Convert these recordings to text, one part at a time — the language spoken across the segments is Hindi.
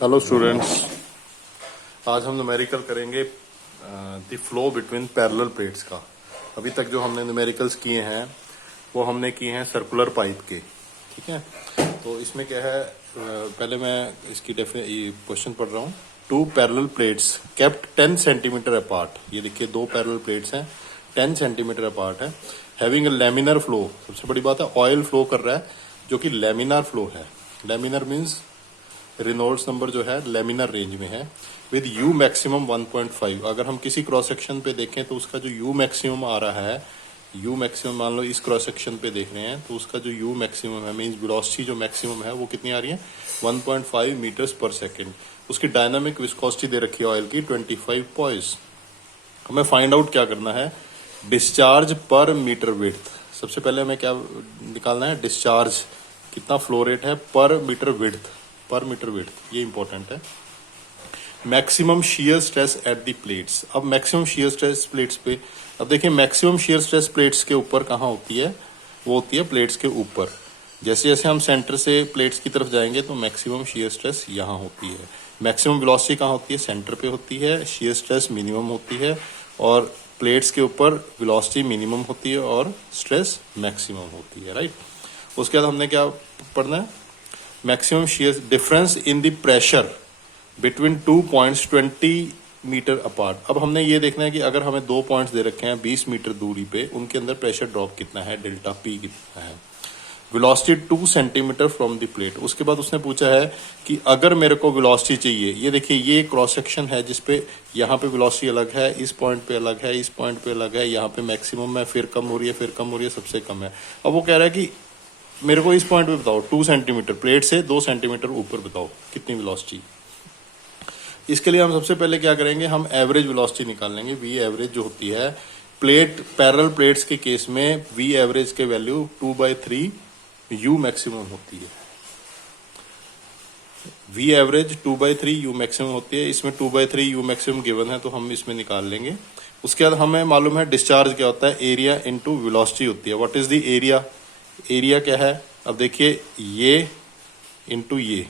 हेलो स्टूडेंट्स, आज हम न्यूमेरिकल करेंगे the flow between parallel plates का। अभी तक जो हमने न्यूमेरिकल्स किए हैं वो हमने किए हैं सर्कुलर पाइप के। ठीक है, तो इसमें क्या है, पहले मैं इसकी क्वेश्चन पढ़ रहा हूँ। Two parallel plates kept 10 centimetre apart. ये देखिए दो पैरेलल प्लेट्स हैं, 10 सेंटीमीटर अपार्ट है, हैविंग अ लेमिनर फ्लो। सबसे बड़ी बात है ऑयल फ्लो कर रहा है जो कि लेमिनर फ्लो है। लेमिनर मीन्स रेनॉल्ड्स नंबर जो है लेमिनर रेंज में है, विद यू मैक्सिमम 1.5। अगर हम किसी क्रॉस सेक्शन पे देखें तो उसका जो यू मैक्सिमम आ रहा है, यू मैक्सिमम मान लो इस क्रॉस सेक्शन पे देख रहे हैं तो उसका जो यू मैक्सिमम है मीन्स वेलोसिटी जो मैक्सिमम है वो कितनी आ रही है, 1.5 मीटर्स पर सेकेंड। उसकी डायनामिक विस्कोसिटी दे रखी है ऑयल की 25 पॉइस। हमें फाइंड आउट क्या करना है, डिस्चार्ज पर मीटर विड्थ। सबसे पहले हमें क्या निकालना है, डिस्चार्ज कितना फ्लो रेट है पर मीटर विड्थ, पर मीटर विड्थ, ये इंपॉर्टेंट है। Maximum shear stress eight the plates. अब मैक्सिमम शियर स्ट्रेस प्लेट्स पे, अब देखिए मैक्सिमम शियर स्ट्रेस प्लेट्स के ऊपर कहाँ होती है, वो होती है प्लेट्स के ऊपर। जैसे जैसे हम सेंटर से प्लेट्स की तरफ जाएंगे तो मैक्सिमम शियर स्ट्रेस यहाँ होती है। मैक्सिमम वेलोसिटी कहाँ होती है, सेंटर पे होती है, शियर स्ट्रेस मिनिमम होती है, और प्लेट्स के ऊपर वेलोसिटी मिनिमम होती है और स्ट्रेस मैक्सिमम होती है। राइट, उसके बाद हमने क्या पढ़ना है, maximum shear difference in the pressure between 2 points 20 metre apart. अब हमने ये देखना है कि अगर हमें 2 पॉइंट्स दे रखे हैं 20 मीटर दूरी पे, उनके अंदर प्रेशर ड्रॉप कितना है, डेल्टा पी कितना है। Velocity 2 centimetre from the plate. उसके बाद उसने पूछा है कि अगर मेरे को वेलोसिटी चाहिए, ये देखिए ये क्रॉस सेक्शन है जिसपे यहाँ पे वेलोसिटी अलग है, इस पॉइंट पे अलग है, इस पॉइंट पे अलग है, यहाँ पे मैक्सिमम है, फिर कम हो रही है, फिर कम हो रही है, सबसे कम है। अब वो कह रहा है कि मेरे को इस पॉइंट पे बताओ 2 सेंटीमीटर, प्लेट से 2 सेंटीमीटर ऊपर बताओ कितनी वेलोसिटी। इसके लिए हम सबसे पहले क्या करेंगे, हम एवरेज वेलोसिटी निकाल लेंगे। वी एवरेज जो होती है प्लेट, पैरेलल प्लेट्स के केस में वी एवरेज के वैल्यू 2/3 यू मैक्सिमम होती है। वी एवरेज 2/3 यू मैक्सिमम होती है। इसमें 2/3 यू मैक्सिमम गिवन है तो हम इसमें निकाल लेंगे। उसके बाद हमें मालूम है डिस्चार्ज क्या होता है, एरिया इंटू वेलोसिटी होती है। What is the area, area क्या है, अब देखिए ये इंटू ये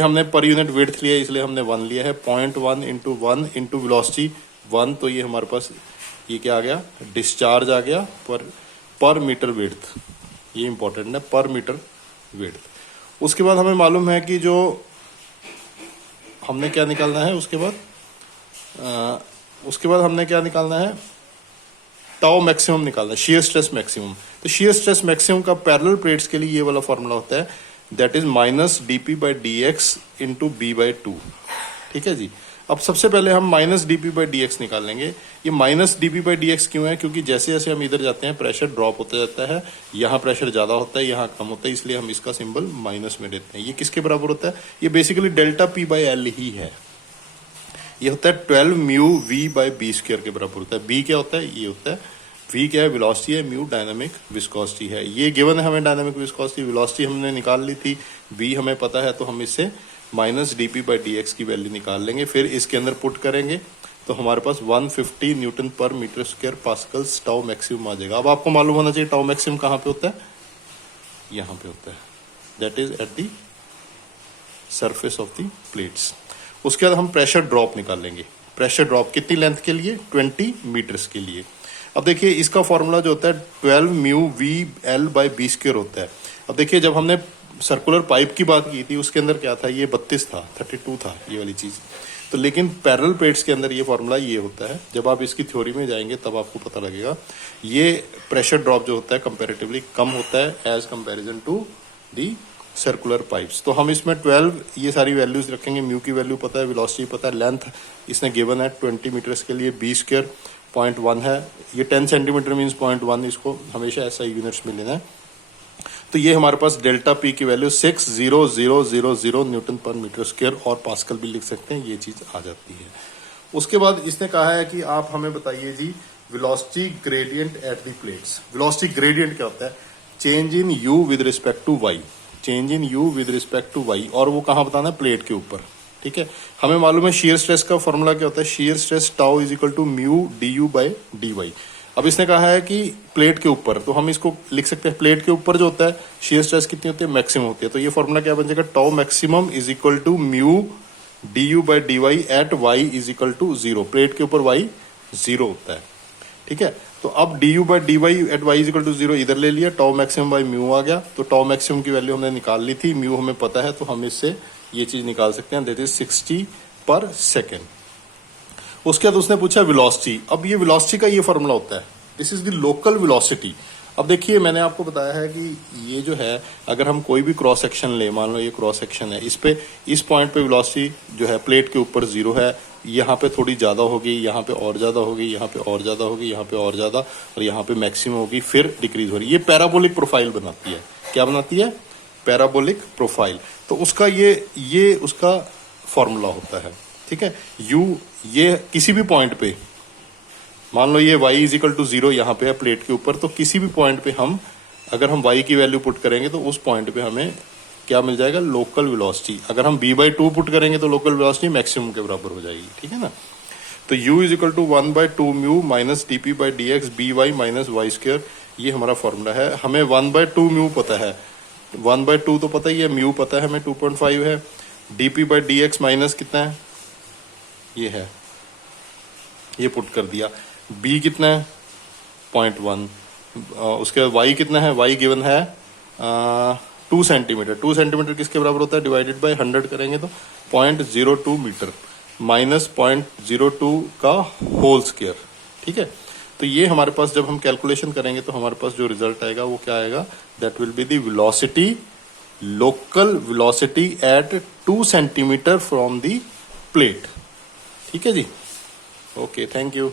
हमने पर यूनिट विड्थ लिया इसलिए हमने 1 लिया है। 0.1 इंटू 1 इंटू वेलोसिटी 1, तो ये हमारे पास ये क्या आ गया, डिस्चार्ज आ गया पर मीटर विड्थ। ये इंपॉर्टेंट है, पर मीटर विड्थ। उसके बाद हमें मालूम है कि जो हमने क्या निकालना है, उसके बाद हमने क्या निकालना है, टाउ मैक्सिमम निकालना है, शियर स्ट्रेस मैक्सिमम। तो शियर स्ट्रेस मैक्सिमम का पैरेलल प्लेट्स के लिए ये वाला फॉर्मूला होता है, that is -dp/dx into b/2। ठीक है जी। अब सबसे पहले हम -dp/dx निकालेंगे। ये -dp/dx क्यों है, क्योंकि जैसे जैसे हम इधर जाते हैं प्रेशर ड्रॉप होता जाता है, यहाँ प्रेशर ज्यादा होता है, यहाँ कम होता है, इसलिए हम इसका सिंबल माइनस में देते हैं। ये किसके बराबर होता है, ये बेसिकली डेल्टा p/l ही है। ये होता है 12 म्यू v/b² के बराबर होता है। b क्या होता है, ये होता है, v क्या है, वेलोसिटी है, म्यू डायनामिक विस्कोसिटी है। ये गिवन है हमें डायनामिक विस्कोसिटी, वेलोसिटी हमने निकाल ली थी, v हमें पता है, तो हम इससे -dp/dx की वैल्यू निकाल लेंगे। फिर इसके अंदर पुट करेंगे तो हमारे पास 150 newton per metre square pascals tau maximum आ जाएगा। अब आपको मालूम होना चाहिए टाउ मैक्सिमम कहाँ पे होता है, यहाँ पे होता है, that is at the surface of the plates. उसके बाद हम प्रेशर ड्रॉप निकाल लेंगे। प्रेशर ड्रॉप कितनी लेंथ के लिए, 20 मीटर्स के लिए। अब देखिए इसका फॉर्मूला जो होता है 12 म्यू v/l/b² होता है। अब देखिए जब हमने सर्कुलर पाइप की बात की थी उसके अंदर क्या था, ये 32 था, 32 था ये वाली चीज। तो लेकिन पैरेलल प्लेट्स के अंदर ये फॉर्मूला ये होता है। जब आप इसकी थ्योरी में जाएंगे तब आपको पता लगेगा। ये प्रेशर ड्रॉप जो होता है कंपैरेटिवली कम होता है as comparison to the circular pipes. तो हम इसमें 12 ये सारी वैल्यूज रखेंगे। म्यू की वैल्यू पता है, वेलोसिटी पता है, लेंथ इसने गिवन है 20 मीटर्स के लिए, b² 0.1 है, ये 10 सेंटीमीटर मीन्स 0.1, इसको हमेशा ऐसा यूनिट्स में लेना है। तो ये हमारे पास डेल्टा पी की value 60000 Newton per metre square, और पास्कल भी लिख सकते हैं, ये चीज आ जाती है। उसके बाद इसने कहा है कि आप हमें बताइए जी velocity gradient at the plates. Velocity gradient क्या होता है, change in U with respect to Y, change in U with respect to Y, और वो कहाँ बताना है, प्लेट के ऊपर। ठीक है, हमें मालूम है शियर स्ट्रेस का फॉर्मूला क्या होता है, shear stress tau is equal to mu du/dy। अब इसने कहा है कि प्लेट के ऊपर, तो हम इसको लिख सकते हैं प्लेट के ऊपर जो होता है शियर स्ट्रेस कितनी होती है, मैक्सिमम होती है। तो ये फॉर्मूला क्या बन जाएगा, tau maximum is equal to mu du by d y at y is equal to 0। Plate के ऊपर y 0 होता है, ठीक है। तो अब du by d y at y is equal to 0 इधर ले लिया, टाउ मैक्सिमम बाई म्यू आ गया। तो टाउ मैक्सिमम की वैल्यू हमने निकाल ली थी, म्यू हमें पता है, तो हम इससे ये चीज निकाल सकते हैं, दैट इज 60 पर सेकेंड। उसके बाद उसने पूछा वेलोसिटी। अब ये वेलोसिटी का ये फॉर्मूला होता है, this is the local velocity. अब देखिए मैंने आपको बताया है कि ये जो है, अगर हम कोई भी क्रॉस सेक्शन ले, मान लो ये क्रॉस सेक्शन है, इस पे इस पॉइंट पे वेलोसिटी जो है प्लेट के ऊपर 0 है, यहाँ पे थोड़ी ज्यादा होगी, यहाँ पे और ज्यादा होगी, यहाँ पे और ज्यादा होगी, यहाँ पे और ज्यादा, और यहाँ पे मैक्सिमम होगी, फिर डिक्रीज हो रही है। ये पैराबोलिक प्रोफाइल बनाती है। क्या बनाती है, पैराबोलिक प्रोफाइल। तो उसका ये उसका फॉर्मूला होता है, ठीक है। यू ये किसी भी पॉइंट पे, मान लो ये y इज इक्वल टू 0 यहाँ पे है प्लेट के ऊपर, तो किसी भी पॉइंट पे हम अगर हम y की वैल्यू पुट करेंगे तो उस पॉइंट पे हमें क्या मिल जाएगा, लोकल वेलोसिटी। अगर हम b/2 पुट करेंगे तो लोकल वेलोसिटी मैक्सिमम के बराबर हो जाएगी, ठीक है ना। तो u is equal to 1/2 mu minus dp by d x b y minus y square, ये हमारा फॉर्मूला है। हमें 1/2 म्यू पता है, 1/2 तो पता ही है, म्यू पता है हमें 2.5 है, dp by d x minus कितना है, ये है, ये पुट कर दिया। b कितना है 0.1, उसके बाद y कितना है, y गिवन है 2 सेंटीमीटर। 2 सेंटीमीटर किसके बराबर होता है, डिवाइडेड बाय 100 करेंगे तो 0.02 मीटर माइनस 0.02 का होल स्क्वायर, ठीक है। तो ये हमारे पास जब हम कैलकुलेशन करेंगे तो हमारे पास जो रिजल्ट आएगा वो क्या आएगा, that will be the velocity, local velocity at 2 centimetre from the plate, ठीक है जी। Okay, thank you.